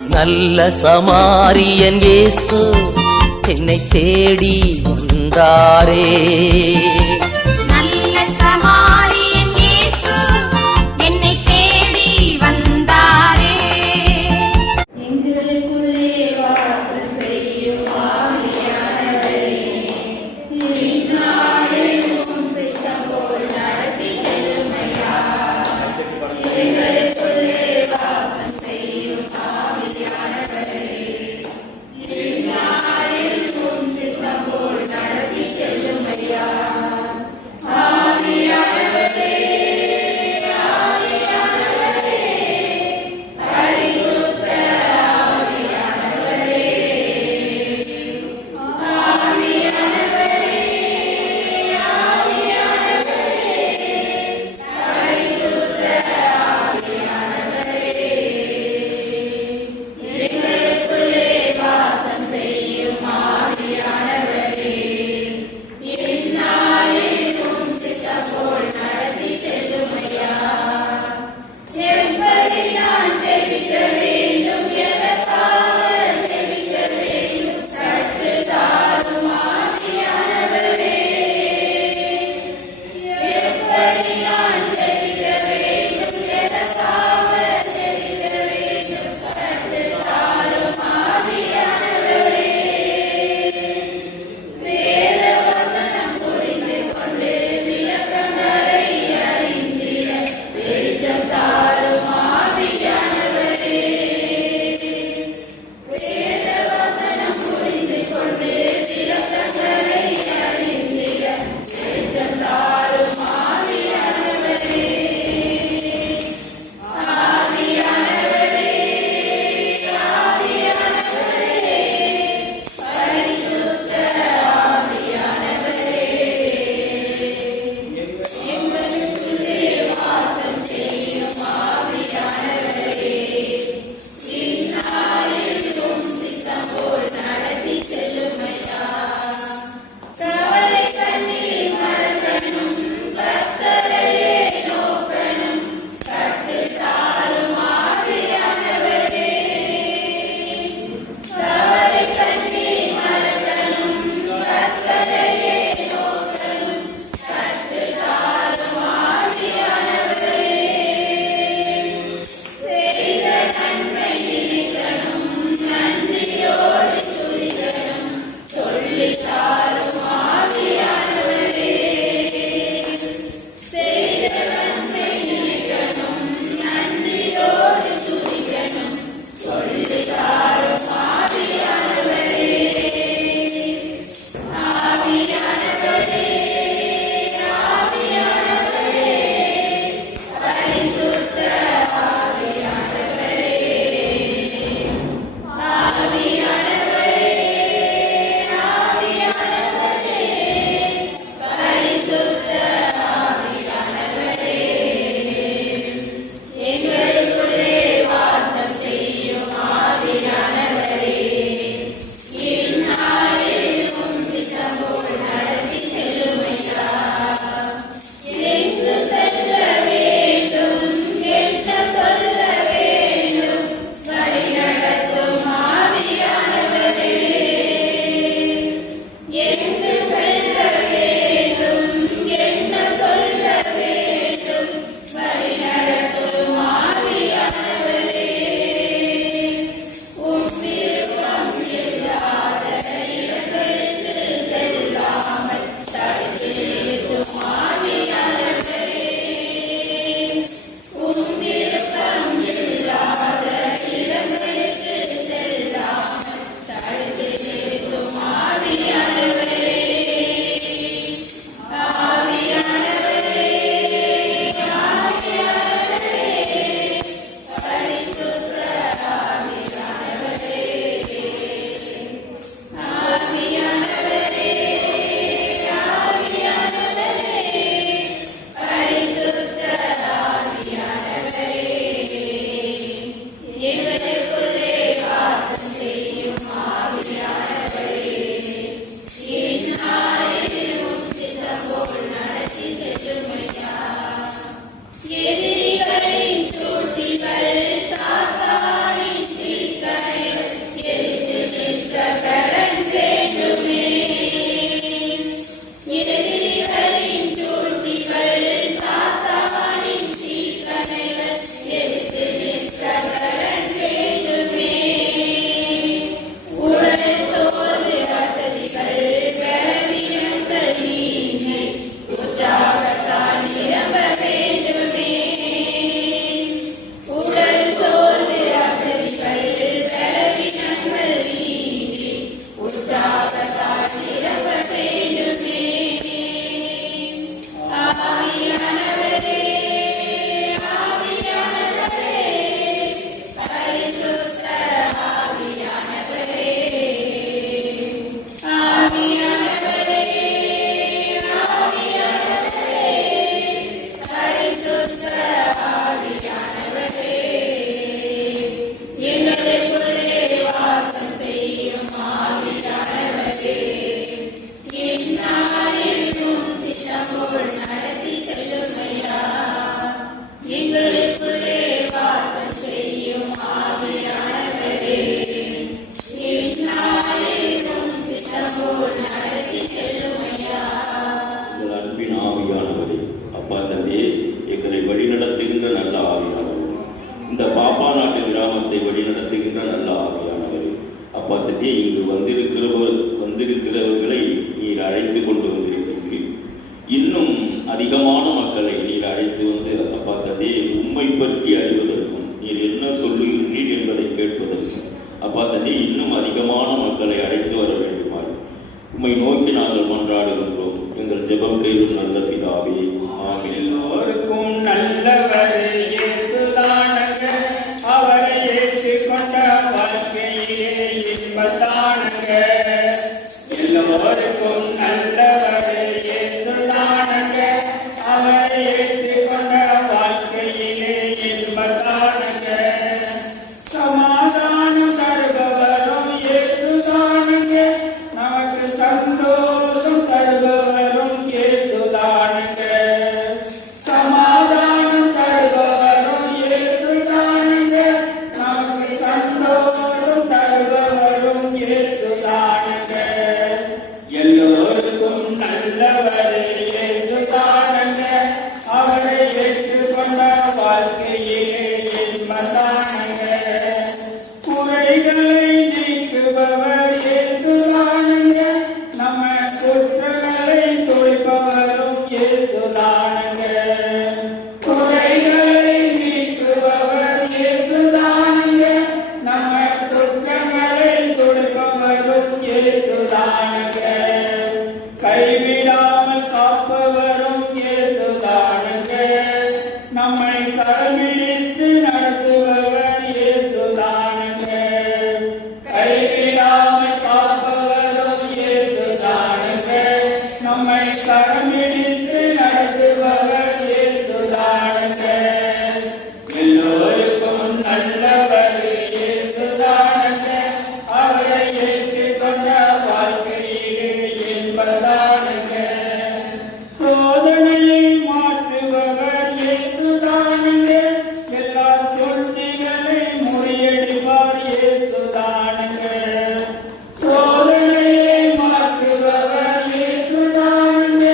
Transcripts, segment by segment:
நல்ல சமாரியன் இயேசு என்னை தேடி வந்தாரே. நல்ல சமாரியன் இயேசு என்னை தேடி வந்தாரே. எங்களுக்குள்ளே வாசம் செய்யும் ஆவியானவரே, இந்நாளில் உம் சித்தம் போல் நடத்தி செல்லுமையா. எங்களுக்குள்ளே வாசம் செய்யும் ஆவியானவரே, இந்நாளில் உம் சித்தம் போல் நடத்தி செல்லுமையா. இங்கு வந்திருக்கிறவர்களை நீர் அழைத்து கொண்டு வந்திருக்கிறீர்கள். இன்னும் அதிகமான மக்களை நீர் அழைத்து வந்து அப்பா தந்தையே உம்மை பற்றி அறிவதற்கும் நீர் என்ன சொல்லுகிறீர் என்பதை கேட்பதற்கும் அப்பா தந்தை இன்னும் அதிகமான மக்களை அழைத்து வர வேண்டுமாறு உம்மை நோக்கி நாங்கள் மன்றாடுகின்றோம். எங்கள் ஜெபம் கேளும் நல்ல பிதாவே, ஆமென். எல்லோருக்கும் நல்லவர் இயேசுதானங்க, அவரை ஏற்றுக்கொண்ட வாழ்க்கையிலே இன்பத்தானங்க. எல்லோருக்கும் நல்லவர் இயேசுதானங்க, அவரை ஏற்றுக்கொண்ட வாழ்க்கையிலே இன்பத்தானங்க. சமாதானம் தருபவரும் இயேசுதானங்க, நமக்கு சந்தோஷம் தருபவரும் இயேசுதானங்க. சமாதானம் தருபவரும் இயேசுதானங்க, நமக்கு சந்தோஷம் தருபவரும் இயேசுதானங்க. எல்லோருக்கும் நல்லவர் இயேசுதானங்க, அவரை ஏற்றுக்கொண்ட வாழ்க்கையிலே இன்பத்தானங்க. குறைகளை நீக்குபவர் இயேசுதானங்க, நம்ம குற்றங்களை துடைப்பவரும் இயேசுதானங்க. குறைகளை நீக்குபவர் இயேசுதானங்க, நம்ம குற்றங்களை துடைப்பவரும் இயேசுதானங்க. கைவிடாமல் காப்பவரும் இயேசுதானங்க, நம்மை கரமிடித்து நடத்துபவர் இயேசுதானங்க. கைவிடாமல் காப்பவரும் இயேசுதானங்க, நம்மை கரமிடித்து நடத்துபவர் இயேசுதானங்க. எல்லோருக்கும் நல்லவர் இயேசுதானங்க, அவரை ஏற்றுக்கொண்ட வாழ்க்கையிலே இன்பத்தானங்க. சோதனையை மாற்றுபவர் இயேசுதானங்க, எல்லா சூழ்ச்சிகளை முறியடிப்பார் இயேசுதானங்க. சோதனையை மாற்றுபவர் இயேசுதானங்க,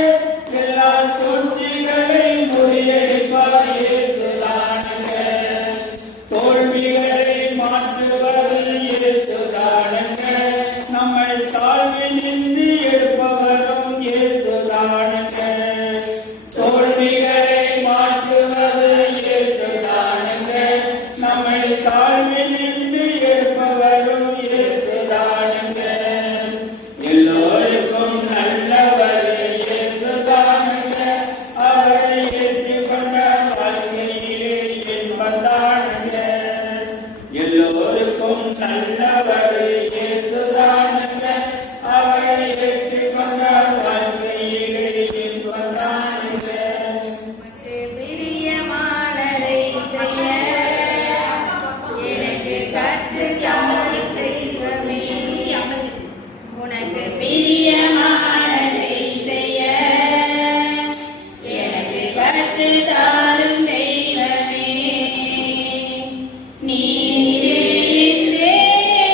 எல்லா சூழ்ச்சிகளை முறியடிப்பார் இயேசுதானங்க. தோல்விகளை மாற்றுபவர் இயேசுதானங்க, நம்மை தாழ்வினின்று எடுப்பவரும் இயேசுதானங்க. தோல்விகளை மாற்றுவது இயேசுதானங்க, நம்மை தாழ்வினின்று எடுப்பவரும் இயேசுதானங்க. எல்லோருக்கும் நல்லவர் இயேசுதானங்க, அவரை ஏற்றுக்கொண்ட வாழ்க்கையிலே இன்பத்தானங்க. எல்லோருக்கும் நல்லவர் இயேசுதானங்க, அவரை ஏற்றுக்கொண்ட வாழ்க்கையிலே இன்பத்தானங்க. பிரியமானதை செய்ய எனக்கு கற்றுத்தாரும் தெய்வமே. உனக்கு பிரியமானதை செய்ய எனக்கு கற்றுத்தாரும் தெய்வமே. நீரே என்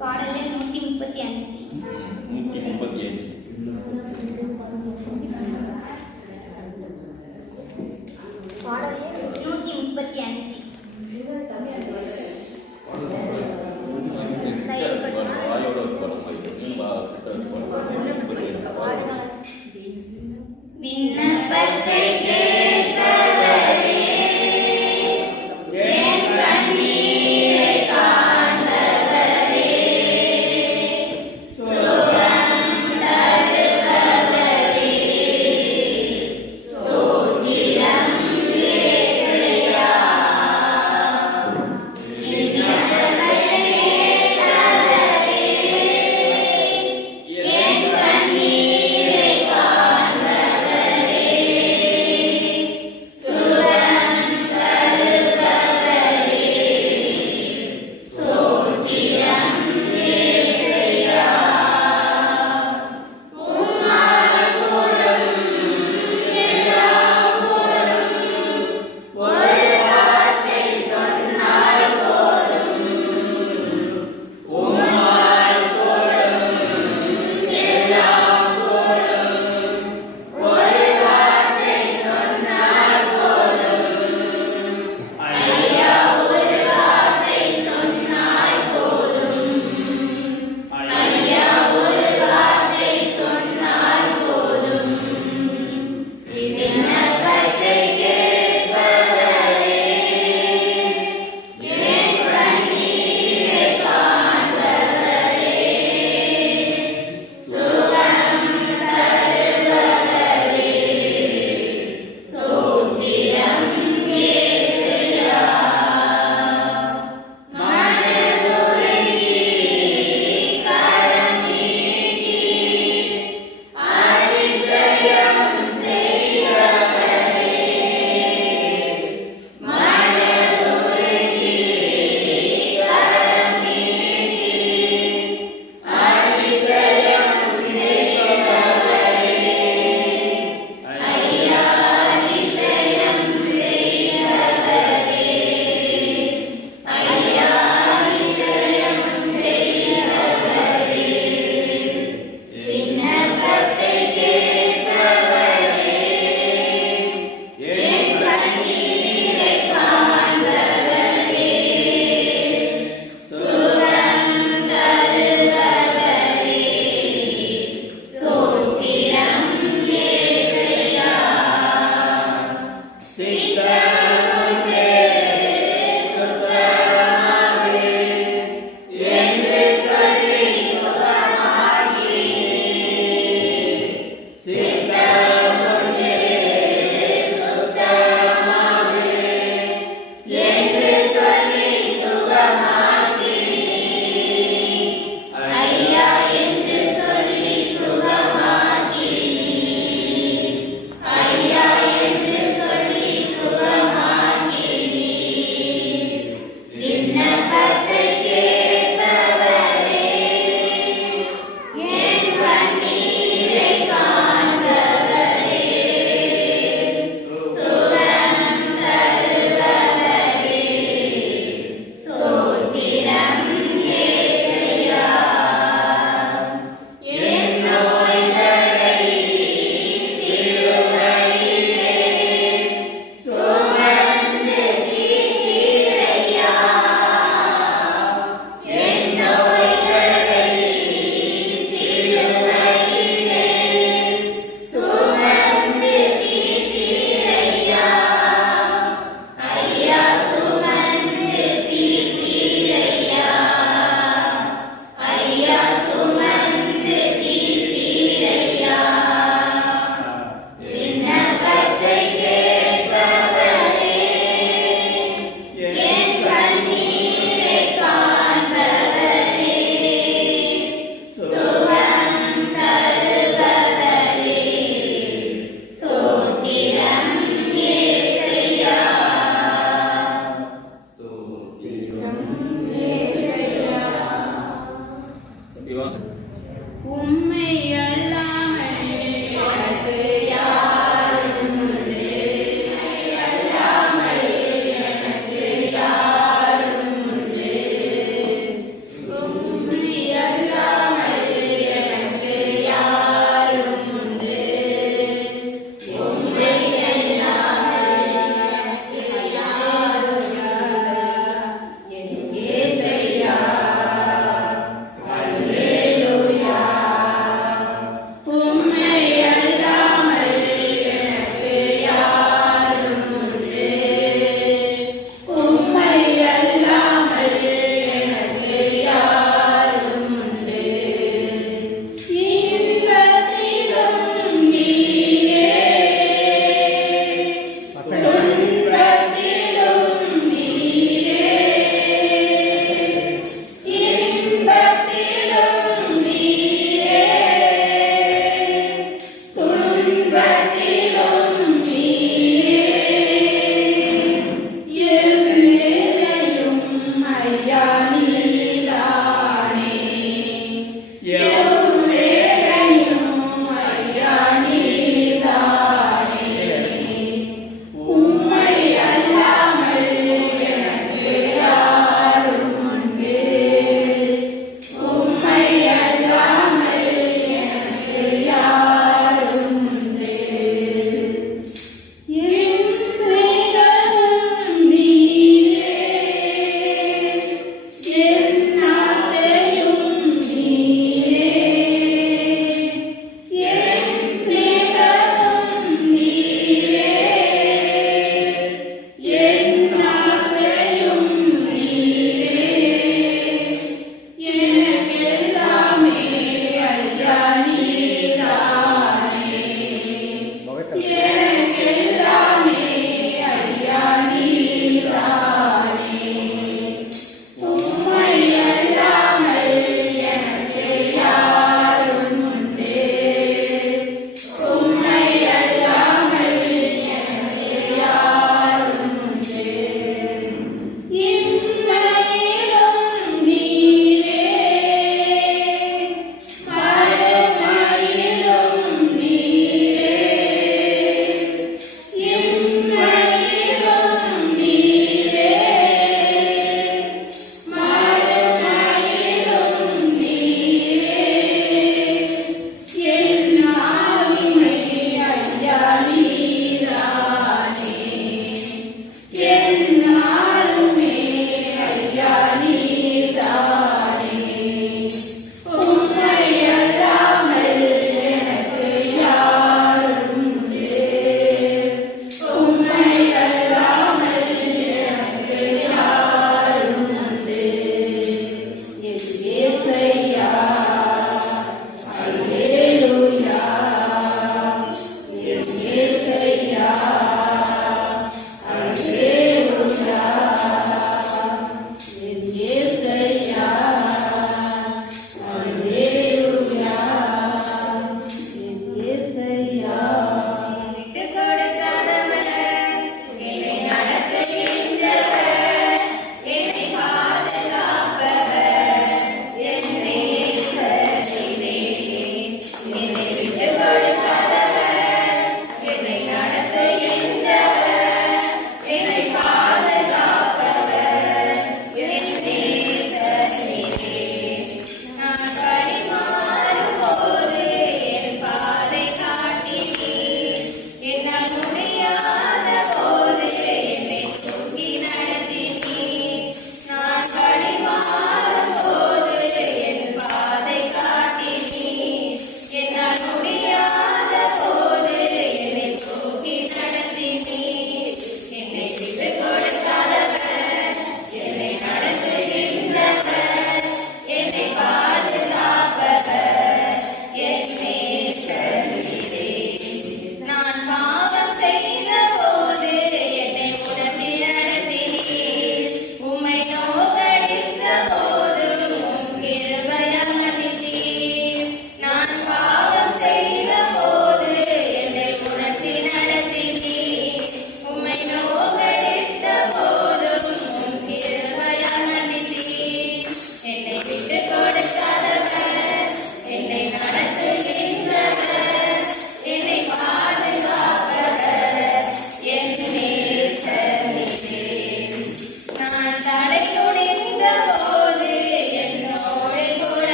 பாடல் எண் 135. 135. பாடல் எண் 135. விண்ணப்பத்தை கேட்பவரே, என் கண்ணீரை காண்பவரே, சுகம் தருபவரே, சோத்திரம் இயேசுவையா. விண்ணப்பத்தை கேட்பவரே, என் கண்ணீரை காண்பவரே,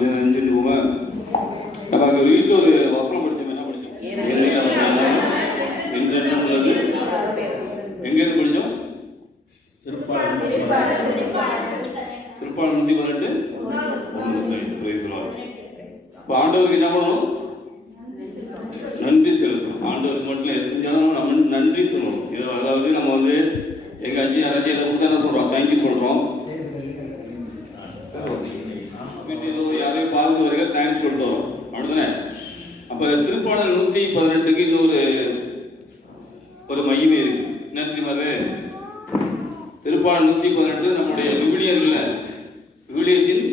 கொஞ்சம் நினைச்சிட்டு போங்க. நம்ம அங்கே ஒரு வீட்டில் ஒரு வசனம் படித்தோம். என்ன படித்தோம்? என்றென்றும் உள்ளது. எங்கேருந்து படித்தோம்? திருப்பாடல் 118. இப்போ ஆண்டவருக்கு என்ன பண்ணணும்? நன்றி செலுத்தணும். ஆண்டவருக்கு மட்டும் எது செஞ்சாலும் நம்ம நன்றி சொல்லணும். இது அதாவது நம்ம வந்து எங்கள் அஞ்சு யாராச்சும் இதை கொடுத்தா என்ன சொல்கிறோம்? தேங்க்யூ சொல்கிறோம். வீட்டில் யாரையும் பார்த்து வரைக்க தேங்க்ஸ் சொல்லிட்டு வரோம். அப்படிதானே? அப்போ திருப்பாடல் 118க்கு இன்னொரு ஒரு மையமே இருக்கு. நன்றி மாதிரி திருப்பாடல் 118 நம்முடைய விவிலியத்தின்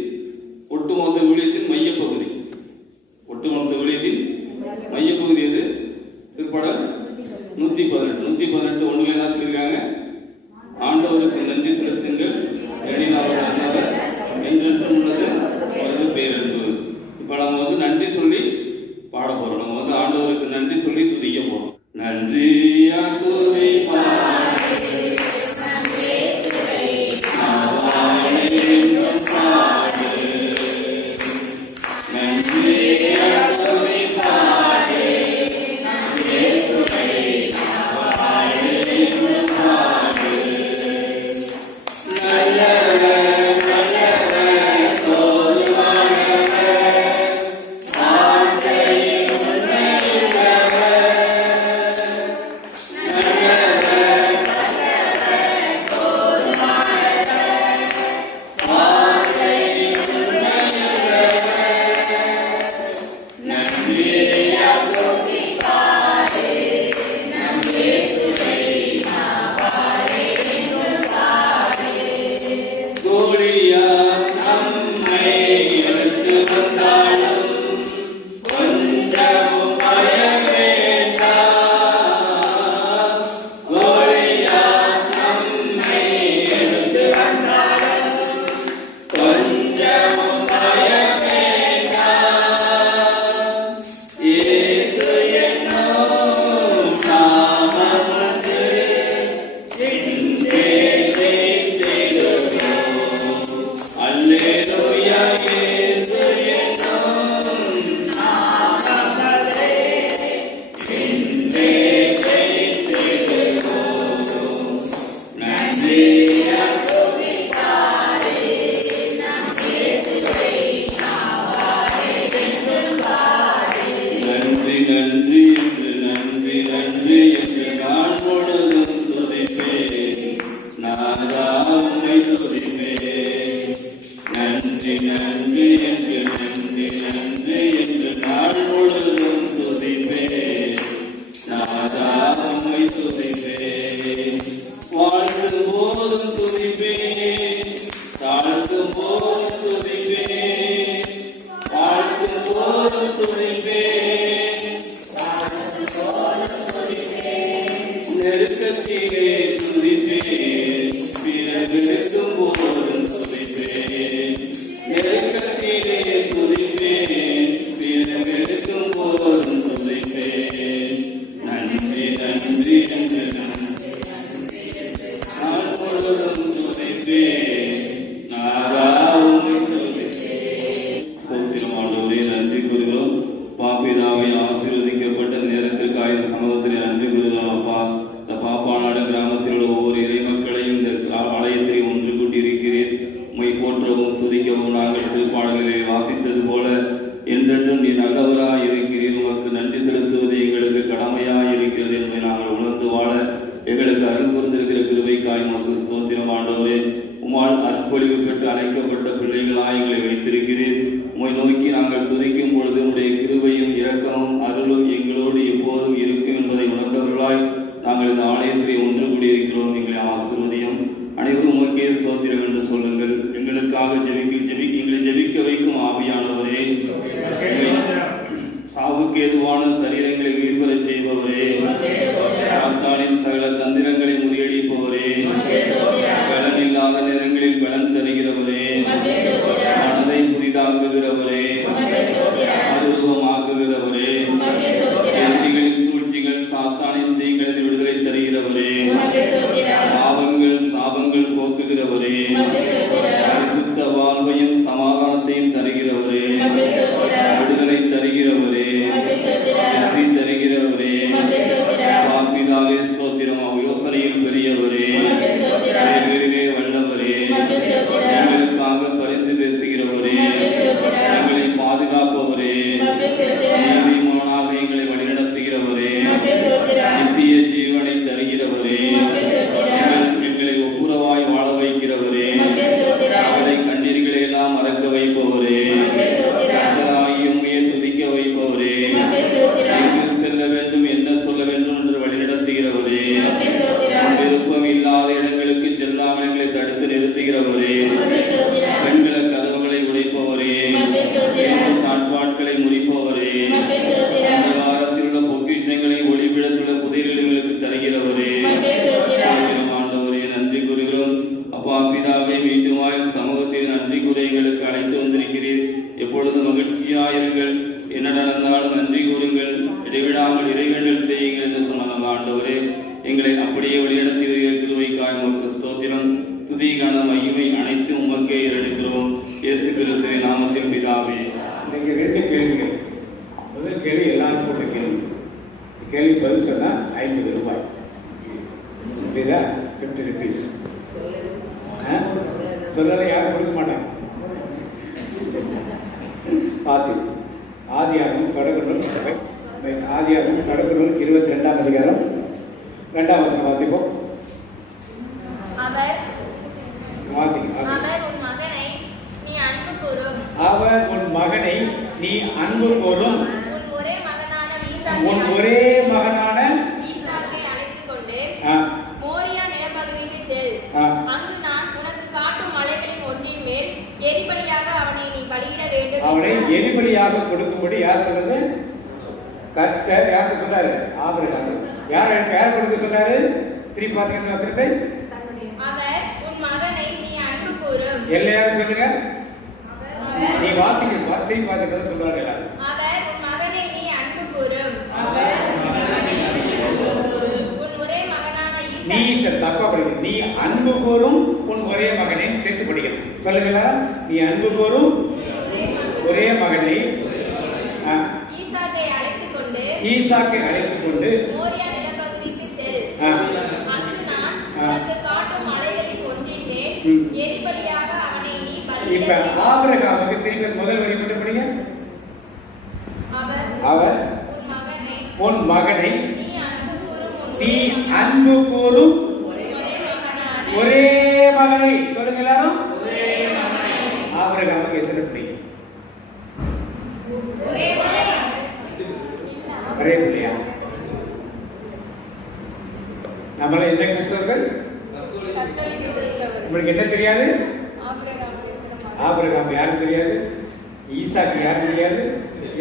ஒட்டுமொத்த விவிலியத்தின் மையப்பகுதி. ஒட்டுமொத்த விவிலியத்தின் மையப்பகுதி எது? திருப்பாடல் 118. 118 ஒன்றுல என்ன சொல்லியிருக்காங்க? ஆண்டவருக்கு நன்றி செலுத்துங்கள், ஏனெனில் அவர் நல்லவர், என்றென்றும் உள்ளது அவரது பேரன்பு. இப்போ நம்ம வந்து நன்றி சொல்லி பாட போறோம். நம்ம வந்து ஆண்டவருக்கு நன்றி மகிழ்ச்சியாயிருங்கள், என்ன நடந்தாலும் நன்றி கூறுங்கள், இடைவிடாமல் இறைவேண்டல் செய்யுங்கள் என்று சொன்ன ஆண்டவரே, எங்களை அப்படியே வழிநடத்தி கிருபைக்காய் உமக்கு ஸ்தோத்திரம். துதி கன மகிமை அனைத்து உமக்கே ஏறெடுக்கிறோம். இயேசு கிறிஸ்துவின் நாமத்தில் பிதாவே. இன்னைக்கு 2 கேள்விகள். முதல் கேள்வி எல்லாருக்கும் உள்ள கேள்வி. கேள்வி பதில் சொன்னால் 50 ரூபாய். புரியுதா? 50 rupees. சொல்லலை யாரும் கொடுக்க மாட்டாங்க. பார்த்து ஆதியாகமம் தொடக்கநூல் 22ஆம் அதிகாரம் 2ஆம் வசனம் வாசிப்போம். அவர் அவர் உன் மகனை நீ அன்பு கூறும் அவர் உன் மகனை நீ அன்பு கூறும் உன் ஒரே மகனான ஈசாக்கை அழைத்துக் கொண்டு மோரியா நிலப்பகுதிக்கு செல். அங்கு நான் உனக்கு காட்டும் மலைகளின் ஒன்றின் மேல் எரிபலியாக அவனை நீ பலியிட வேண்டும். அவனை எரிபலியாக கொடுக்கும்படி யார் சொன்னது? கர்த்தர் யாருக்கு சொன்னாரு? ஆபிரகாம். யார் கொடுக்க சொன்னாரு? திருப்பி பாத்தீங்கன்னா வசனத்தை. அவர் உன் மகனை நீ அன்பு கூறும். எல்லாரும் சொல்லுங்க. நீ வாசிக்க திருப்பி பாத்தீங்கன்னா சொல்றாங்க எல்லாரும். அவர் உன் மகனை நீ அன்பு கூறும் உன் ஒரே மகனான நீ தப்பா படிக்க. நீ அன்பு கூறும் உன் ஒரே மகனை சேர்த்து படிக்கணும். சொல்லுங்க எல்லாரும். நீ அன்பு கூறும் ஒரே மகனை ஈசாக்கை அழைத்துக் கொண்டு மோரியா நிலப்பகுதிக்கு செல். அங்கு நான் உனக்கு காட்டும் மலைகளின் ஒன்றின் மேல் எரிபலியாக அவனை நீ பலியிட இப்ப ஆபிரகாமுக்கு திருப்பி முதல் வரி மட்டும் படிங்க. அவர் உன் மகனை நீ அன்பு கூறும் ஒரே மகனை. சொல்லுங்க எல்லாரும். ஆபிரகாமுக்கு எத்தனை பிள்ளைங்க? ஒரே பிள்ளையா? நம்மள என்ன கிறிஸ்தவர்கள்? உங்களுக்கு என்ன தெரியாது? ஆபிரகாம் யாரும் தெரியாது, ஈசாக்கு யாரும் தெரியாது,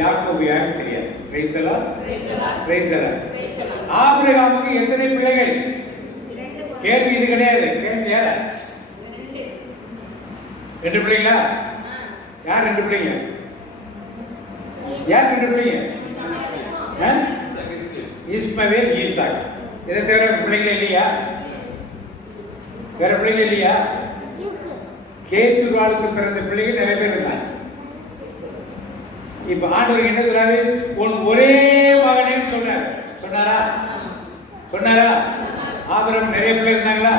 யாக்கோபு யாரும் தெரியாது. ஆபிரகாமுக்கு எத்தனை பிள்ளைகள்? கேள்வி இது கிடையாது. கேள்வி யார? 2 பிள்ளைங்களா? யார் 2 பிள்ளைங்க? யார் 2 பிள்ளைங்க? இஸ்மவேல், ஈசாக். இதை தவிர பிள்ளைங்க இல்லையா? வேற பிள்ளைங்க இல்லையா? கேத்துராளுக்கு பிறந்த பிள்ளைகள் நிறைய பேர் இருந்தாங்க. இப்ப ஆண்டவர் என்ன சொல்றாரு? உன் ஒரே மகனே சொன்னார். சொன்னாரா? ஆபிரகாம் நிறைய பிள்ளை இருந்தாங்களா?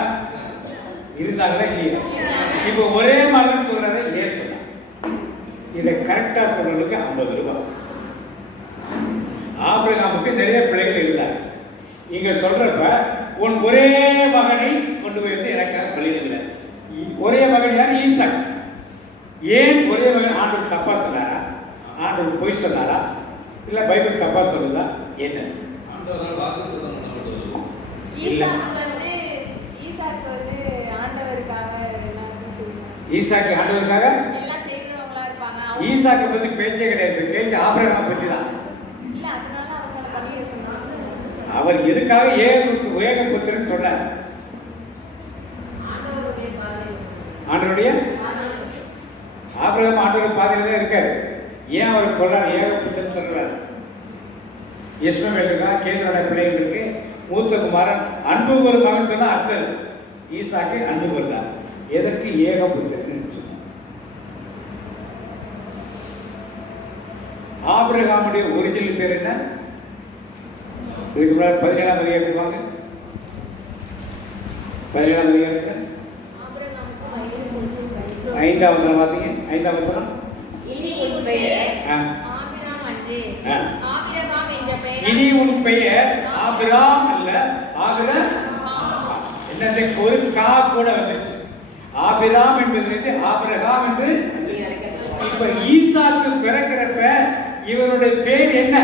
இல்லையா? இப்ப ஒரே மகன் சொல்றாரு. ஏன் சொன்னார்? இதை கரெக்டா சொல்றதுக்கு 50 ரூபாய். ஆபிரகாமுக்கு நிறைய பிள்ளைகள் இருந்தாங்க. இங்க சொல்றப்ப உன் ஒரே மகனை கொண்டு போய் வந்து எனக்காக பலியிடுகிறார். ஒரே மகன் யார்? ஈசாக். ஏன் ஒரே மகன்? ஆண்டவர் தப்பா சொன்னாரா? ஆண்டவர் பொய் சொன்னாரா? இல்ல பைபிள் தப்பா சொல்லுதா? என்ன? ஈசாக்கு ஆண்டவருக்காக ஈசாக்கை பத்தி பேச்சே கிடையாது. பேச்சு ஆபிரகாம் பத்தி தான். அவர் எதுக்காக ஏகபுத்திரன் சொன்னார்? ஆண்டவருடைய ஆபிரகாம் ஆண்டவர் பாதையில தான் இருக்காரு. ஏன் அவர் சொல்றாரு ஏகபுத்திரன் சொல்றாரு? இஸ்மவேல் இருக்கா, கேதுரோட பிள்ளைகள் இருக்கு, மூத்த குமாரன் அன்பு ஒரு மகன் சொன்னா அர்த்தம் ஈசாக்கு அன்பு கொண்டார். எதற்கு ஏகபுத்திரன் சொன்னார்? ஆபிரகாமுடைய ஒரிஜினல் பேர் என்ன? இதுக்கு முன்னாடி 17ஆம் அதிகாரத்துக்கு வாங்க. 17ஆம் அதிகாரத்தில் 5ஆம் வசனம் பார்த்தீங்க. 5ஆம் வசனம். இனி உன் பெயர் ஆபிராம் அல்ல, என்னது ஒரு கா கூட வந்துச்சு. ஆபிராம் என்பது ஆபிரகாம் என்று. இப்ப ஈசாக்கு பிறக்கிறப்ப இவருடைய பேர் என்ன?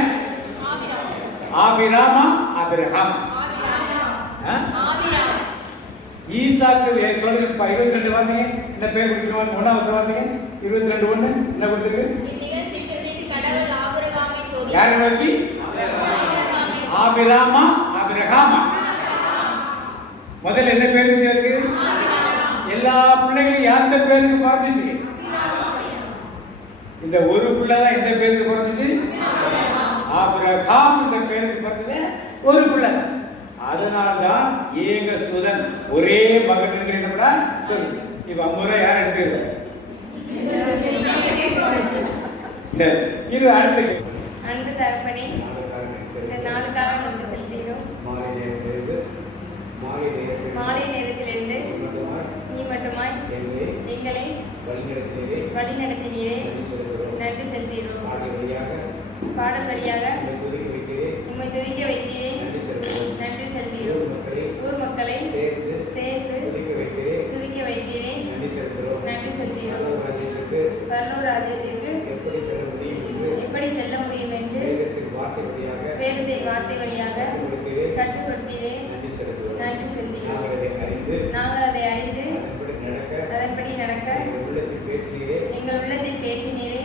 ஆபிராமா ஆபிரகாம்? ஈசாக்கு 22 வார்த்தைங்க என்ன பேர் கொடுத்துருக்காங்க? 1ஆம் வசனம் வார்த்தைங்க 22:1 என்ன கொடுத்துருக்கு? யாரை நோக்கி? ஆபிராமா ஆபிரகாமா? முதல்ல என்ன பேர் இருக்கு? எல்லா பிள்ளைகளும் யார்கிட்ட பேருக்கு பார்த்துச்சு? இந்த இந்த ஒரு பிள்ளை தான் எந்த பேருக்கு பிறந்துச்சு? ஆபிரகாம் இந்த பேருக்கு பிறந்தது ஒரு பிள்ளை. அதனால்தான் ஏகசுதன் ஒரே மகன் என்று என்ன சொல்லு. இப்ப அம்முறை யார் எடுத்துக்கிறது? சரி, இது அடுத்த அன்பு தகப்பனே, இந்த நாளுக்காக நமக்கு செலுத்துகிறோம். மாலை நேரத்திலிருந்து நீ மட்டுமாய் எங்களை வழி நடத்தினீரே, நன்றி செலுத்துகிறோம். பாடல் வழியாக உம்மை துதிக்க வைத்தீரே, நன்றி செலுத்துகிறோம். ஊர் மக்களை சேர்த்து துதிக்க வைத்தீரே, நன்றி செலுத்துகிறோம். பரலோக ராஜ்யத்திற்கு எப்படி செல்ல முடியும் என்று வேதத்தின் வார்த்தை வழியாக கற்றுக் கொடுத்தீரே, நன்றி செலுத்துகிறோம். நாங்கள் அதை அறிந்து அதன்படி நடக்க எங்கள் உள்ளத்தில் பேசினீரே,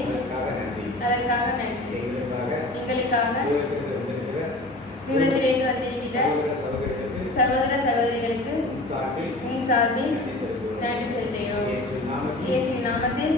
அதற்காக நன்றி. எங்களுக்காக தூரத்திலிருந்து வந்திருக்கிற சகோதர சகோதரிகளுக்கு உன் சார்பில் நன்றி செலுத்துகிறோம். இயேசுவின் நாமத்தில்